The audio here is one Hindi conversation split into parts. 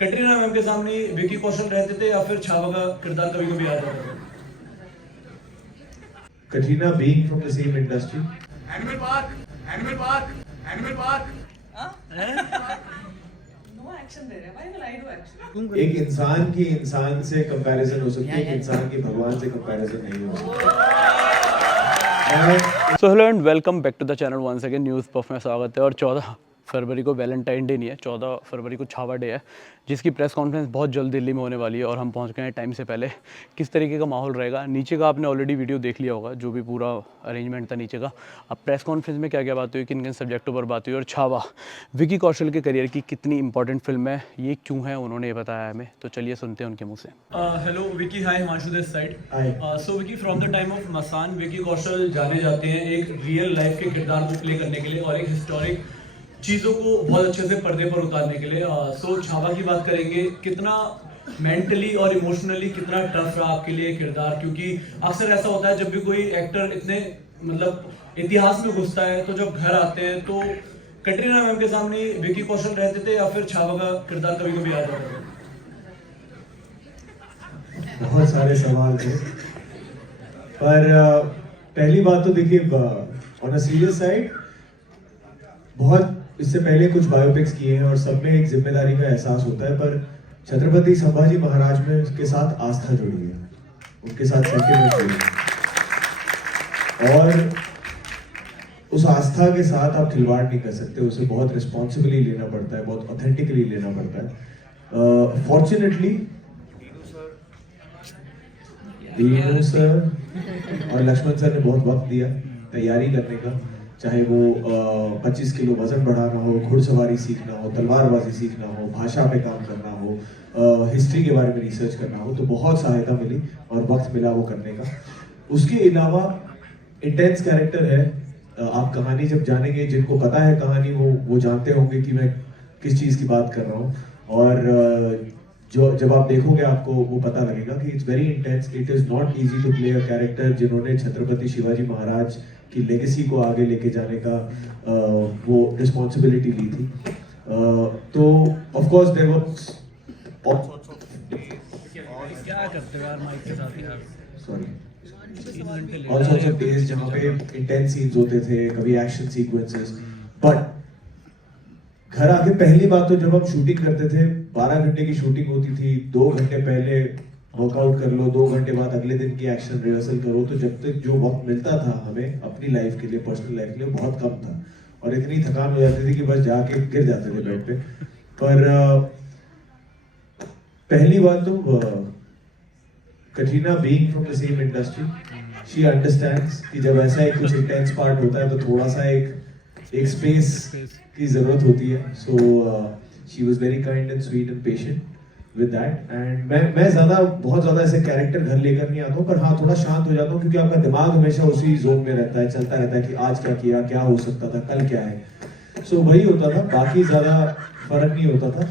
कटरीना मैम के सामने विकी कौशल रहते थे या फिर छावा का किरदार कभी कभी आ जाता था? Katrina being from the same industry. Animal Park, Animal Park, Animal Park. No action there. Why will I do action? एक इंसान की इंसान से कंपैरिजन हो सकती है, एक इंसान की भगवान से कंपैरिजन नहीं हो सकती। So hello and welcome back to the channel once again. News puff में स्वागत है। और 14 फरवरी को वैलेंटाइन डे नहीं है, 14 फरवरी को छावा डे है, जिसकी प्रेस कॉन्फ्रेंस बहुत जल्द दिल्ली में होने वाली है और हम पहुंच गए हैं टाइम से पहले। किस तरीके का माहौल रहेगा नीचे का आपने ऑलरेडी वीडियो देख लिया होगा, जो भी पूरा अरेंजमेंट था नीचे का। अब प्रेस कॉन्फ्रेंस में क्या क्या बात हुई, किन किन सब्जेक्टों पर बात हुई और छावा विकी कौशल के करियर की कितनी इंपॉर्टेंट फिल्म है, ये क्यों है, उन्होंने ये बताया हमें। तो चलिए सुनते हैं उनके मुँह से। Hello Vicky, hi, Himanshu this side. So Vicky, from the time of Masaan Vicky Kaushal जाने जाते हैं एक रियल लाइफ के किरदार को प्ले करने के लिए और एक हिस्टोरिक चीज़ों को बहुत अच्छे से पर्दे पर उतारने के लिए। सो छावा की बात करेंगे, कितना मेंटली और इमोशनली कितना टफ रहा आपके लिए किरदार? क्योंकि अक्सर ऐसा होता है जब भी कोई एक्टर इतने मतलब इतिहास में घुसता है तो जब घर आते हैं तो कटरीना मैम के सामने विकी कौशल रहते थे या फिर छावा का किरदार कभी कभी आ जाता था? बहुत सारे सवाल थे, पर पहली बात तो देखिए, ऑन अ सीरियस साइड, बहुत इससे पहले कुछ बायोपिक्स किए हैं और सब में एक जिम्मेदारी का एहसास होता है, पर छत्रपति संभाजी महाराज में के साथ आस्था जुड़ी है, उनके साथ सेंटिमेंट जुड़ी है और उस आस्था के साथ आप खिलवाड़ नहीं कर सकते, उसे बहुत रिस्पॉन्सिबली लेना पड़ता है, बहुत ऑथेंटिकली लेना पड़ता है। फॉर्चुनेटली दीनू सर और लक्ष्मण सर ने बहुत वक्त दिया तैयारी करने का, चाहे वो 25 किलो वजन बढ़ाना हो, घुड़सवारी सीखना हो, तलवारबाजी सीखना हो, भाषा पे काम करना हो, हिस्ट्री के बारे में रिसर्च करना हो, तो बहुत सहायता मिली और वक्त मिला वो करने का। उसके अलावा इंटेंस कैरेक्टर है। आप कहानी जब जानेंगे, जिनको पता है कहानी वो जानते होंगे कि मैं किस चीज़ की बात कर रहा हूँ, और जो जब आप देखोगे आपको वो पता लगेगा कि it's very intense. It is not easy to play a character जिन्होंने छत्रपति शिवाजी महाराज की लेगेसी को आगे लेके जाने का वो रिस्पॉन्सिबिलिटी ली थी। तो ऑफ कोर्स देयर वाज क्या करते हो यार माइक के साथ यार, sorry, all sorts of days जहाँ पे इंटेंस सीन्स होते थे, कभी एक्शन सीक्वेंसेस। बट घर आके पहली बात तो जब हम शूटिंग करते थे, 12 घंटे की शूटिंग होती थी, 2 घंटे पहले वर्कआउट कर लो, 2 घंटे बाद अगले दिन की एक्शन रिहर्सल करो, तो जब तक जो वक्त मिलता था हमें अपनी लाइफ के लिए, पर्सनल लाइफ के लिए, बहुत कम था और इतनी थकान हो जाती थी कि बस जाके गिर जाते थे बेड पे। पर पहली बात तो Katrina being from the same industry, she understands कि जब ऐसा एक कुछ इंटेंस पार्ट होता है तो थोड़ा सा एक स्पेस की जरूरत होती है। So she was very kind and sweet and patient with that. And मैं बहुत ज्यादा ऐसे कैरेक्टर घर लेकर नहीं आता हूँ, पर हाँ थोड़ा शांत हो जाता हूँ क्योंकि आपका दिमाग हमेशा उसी जोन में रहता है, चलता रहता है कि आज क्या किया, क्या हो सकता था, कल क्या है। सो वही होता था, बाकी ज्यादा फर्क नहीं होता था।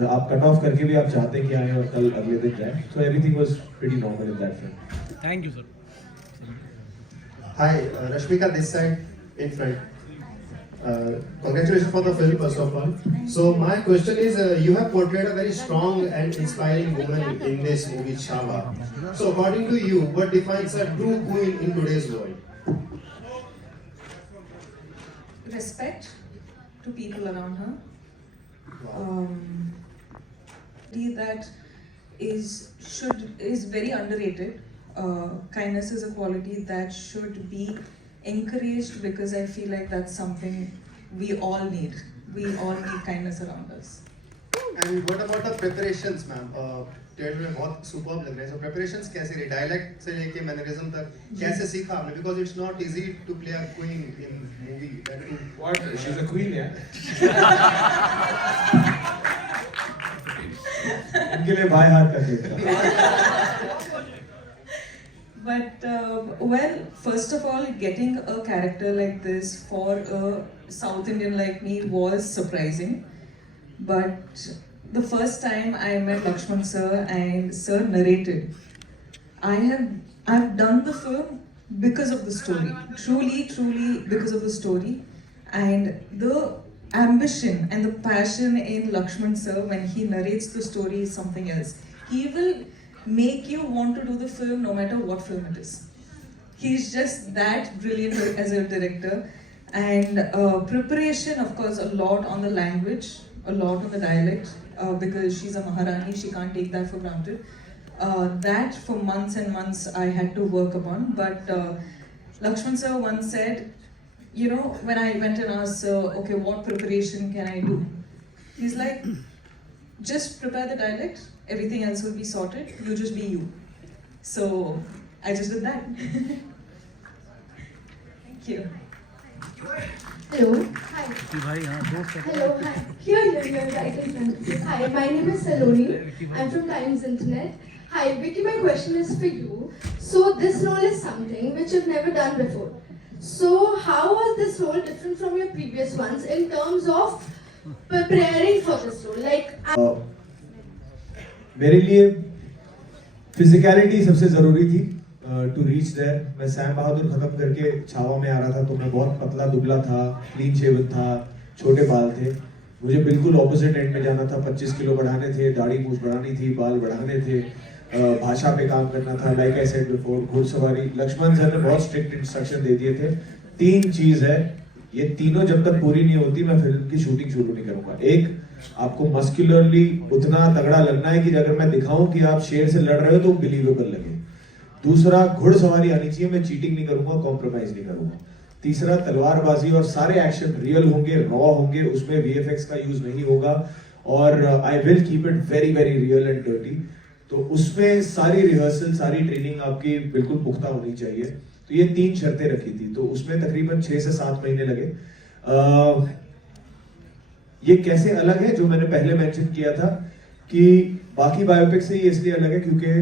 आप कट ऑफ करके भी आप चाहते कि आए और कल अगले दिन जाए। So everything was pretty normal in that front. Thank you sir. Hi, Rashmika this side in front. Congratulations for the film first of all. So my question is, you have portrayed a very strong and inspiring woman in this movie Chhaava. So according to you, what defines a true queen in today's world? Respect to people around her. That is very underrated. Kindness is a quality that should be encouraged because I feel like that's something we all need. We all need kindness around us. And what about the preparations, ma'am? Trailer में बहुत सुपर्ब लग रहे हैं। So preparations कैसे रही? डायलेक्ट से लेके मैनरिज्म तक कैसे सीखा आपने? Because it's not easy to play a queen in movie. What? She's a queen, yeah. इनके लिए बाएं हाथ का केक था। But well, first of all, getting a character like this for a South Indian like me was surprising. But the first time I met Lakshman sir and sir narrated, I've done the film because of the story, truly because of the story, and the ambition and the passion in Lakshman sir when he narrates the story is something else. He will make you want to do the film no matter what film it is. He's just that brilliant as a director. And preparation, of course, a lot on the language, a lot on the dialect, because she's a Maharani, she can't take that for granted. That for months and months I had to work upon. But Lakshman sir once said, you know, when I went and asked, okay, what preparation can I do? He's like, just prepare the dialect, everything else will be sorted, you just be you. So I just did that. Thank you. Hello. Hi. Hello. Hi. Here, right in front of you. Hi, my name is Saloni. I'm from Times Internet. Hi, Vicky, my question is for you. So this role is something which you've never done before. So how was this role different from your previous ones in terms of preparing for this role? Like, मेरे लिए फिजिकलिटी सबसे ज़रूरी थी टू रीच देयर. मैं सैम बहादुर ख़त्म करके छावा में आ रहा था तो मैं बहुत पतला दुबला था, क्लीन शेवन था, छोटे बाल थे. मुझे बिल्कुल ऑपोजिट एंड में जाना था. 25 किलो बढ़ाने थे, दाढ़ी मूछ बढ़ानी थी, बाल बढ़ाने थे, भाषा पे काम करना था. लाइक आई सेड बिफोर, घुड़सवारी. लक्ष्मण सर ने बहुत स्ट्रिक्ट इंस्ट्रक्शन दे दिए थे. 3 चीज़ है, ये तीनों जब तक पूरी नहीं होती मैं फिल्म की शूटिंग शुरू नहीं करूंगा. एक, आपको मस्कुलरली उतना तगड़ा लगना है कि अगर मैं दिखाऊं कि आप शेर से लड़ रहे हो तो बिलीवेबल लगे. दूसरा, घुड़सवारी आनी चाहिए. मैं चीटिंग नहीं करूंगा, कॉम्प्रोमाइज नहीं करूंगा. तीसरा, तलवारबाजी और सारे एक्शन रियल होंगे, रॉ होंगे, उसमें वीएफएक्स का यूज नहीं होगा. और I will keep it very very real and dirty. तो उसमें सारी रिहर्सल, सारी ट्रेनिंग आपकी बिल्कुल पुख्ता होनी चाहिए. तो ये 3 शर्तें रखी थी. तो उसमें तकरीबन 6 से 7 महीने लगे. ये कैसे अलग है, जो मैंने पहले मेंशन किया था कि बाकी बायोपिक से ये इसलिए अलग है क्योंकि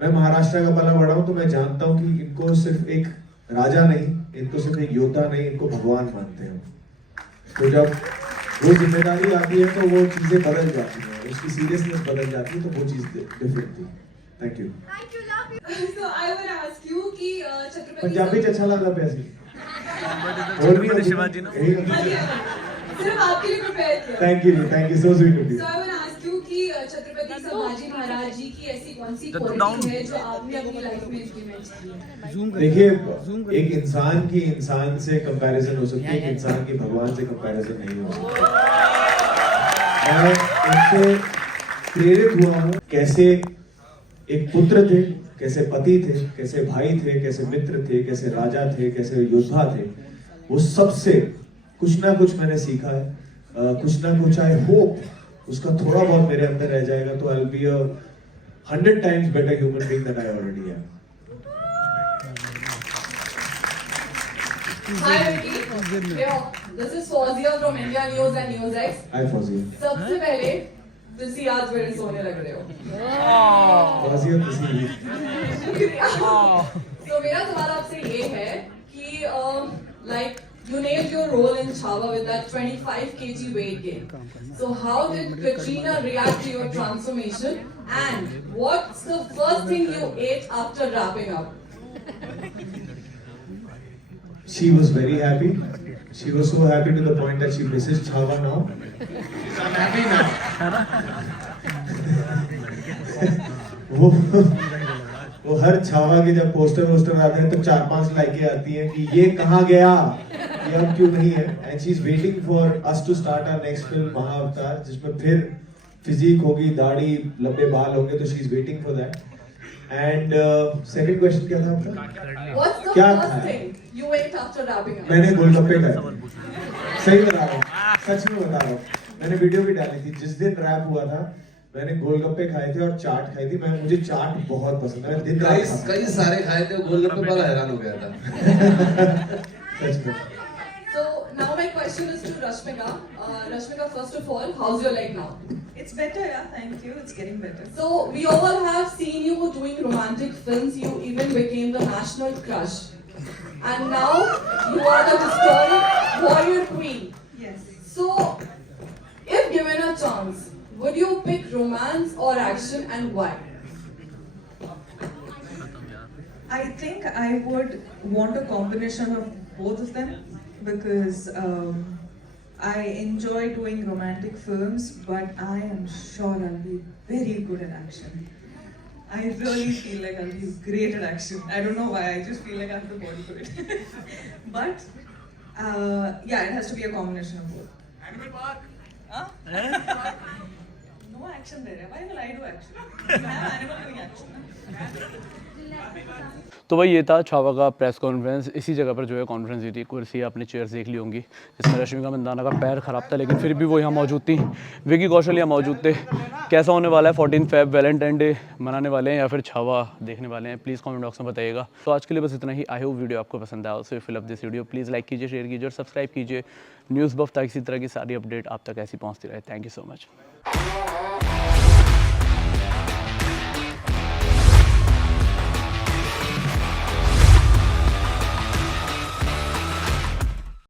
मैं महाराष्ट्र का पला बड़ा हूं, तो मैं जानता हूं कि इनको सिर्फ एक राजा नहीं, इनको सिर्फ एक योद्धा नहीं, इनको भगवान मानते हैं. तो जब वो जिम्मेदारी आती है तो वो चीजें बदल जाती हैं, उसकी सीरियसनेस बदल जाती है. तो वो चीज डिफरेंट थी. Thank you. So I would ask you कि छत्रपति पंजाबी च अच्छा लगता पैसे और भी शिवाजी सिर्फ आपके लिए प्रिपेयर किया. Thank you so sweet of you. So I would ask you कि छत्रपति संभाजी महाराज जी की ऐसी कौन सी क्वालिटी है जो आपने अपनी लाइफ में इम्प्लीमेंट की है? देखिए, एक इंसान की इंसान से कंपैरिजन हो सकती है, एक इंसान की भगवान से कंपैरिजन नहीं हो सकती. मैं इनसे प्रेरित हुआ हूँ. कैसे एक पुत्र थे, कैसे पति थे, कैसे भाई थे, कैसे मित्र थे, कैसे राजा थे, कैसे योद्धा थे. वो सबसे कुछ ना कुछ मैंने सीखा है. कुछ ना कुछ आई होप उसका थोड़ा बहुत मेरे अंदर रह जाएगा तो I will be a 100 times better human being than I already am. Hi Vicky, this is Fawzia from India News and NewsX. Hi Fawzia. सबसे पहले तुसी आज बड़े सोने लग रहे हो. Fawzia तुसी. So मेरा सवाल आपसे ये है कि like you nailed your role in Chhaava with that 25 kg weight gain. So how did Katrina react to your transformation and what's the first thing you ate after wrapping up? She was very happy. She was so happy to the point that she misses Chhaava now. I'm happy now. वो हर छावा के जब पोस्टर आते हैं तो 4-5 लाइकें आती हैं कि ये कहाँ गया, ये अब क्यों नहीं है. And she is waiting for us to start our next film Mahavatar, जिसमें फिर फिजिक होगी, दाढ़ी, लंबे बाल होंगे. तो she is waiting for that. And second question क्या था आपका? What's the क्या first खाया? thing you ate after wrapping up? मैंने गोलगप्पे खाए. सही बता रहा हूँ, सच में बता रहा हूँ. मैंने वीडियो भी डाली थी. जिस दिन रैप हुआ था मैंने गोलगप्पे खाए थे और चाट खाई थी. मुझे चाट बहुत पसंद है. दिन रात खाता हूं. कई सारे खाए थे, गोलगप्पे वाला हैरान हो गया था. सच में. So now my question is to Rashmika. Rashmika, first of all, how's your leg now? It's better, yeah, thank you. It's getting better. So we all have seen you doing romantic films. You even became the national crush, and now you are the historic warrior queen. Yes. So, if given a chance, would you pick romance or action, and why? I think I would want a combination of both of them because I enjoy doing romantic films, but I am sure I'll be very good at action. I really feel like I'll be great at action. I don't know why, I just feel like I have the body for it. But yeah, it has to be a combination of both. Animal Park. Huh? No action there. Why will I do action? You have animal doing action. तो भाई ये था छावा का प्रेस कॉन्फ्रेंस। इसी जगह पर जो है कॉन्फ्रेंस हुई थी। कुर्सी आपने चेयर्स देख ली होंगी, जिसमें रश्मिका मंदाना का पैर ख़राब था लेकिन फिर भी वो यहाँ मौजूद थी। विकी कौशल यहाँ मौजूद थे। कैसा होने वाला है 14 फेब वैलेंटाइन डे मनाने वाले हैं या फिर छावा देखने वाले हैं, प्लीज़ कमेंट बॉक्स में बताइएगा। तो आज के लिए बस इतना ही। आई होप वीडियो आपको पसंद आया। So if you love this video please like कीजिए, शेयर कीजिए और सब्सक्राइब कीजिए न्यूज़ बफ, ताकि इसी तरह की सारी अपडेट आप तक ऐसी पहुँचती रहे। Thank you so much.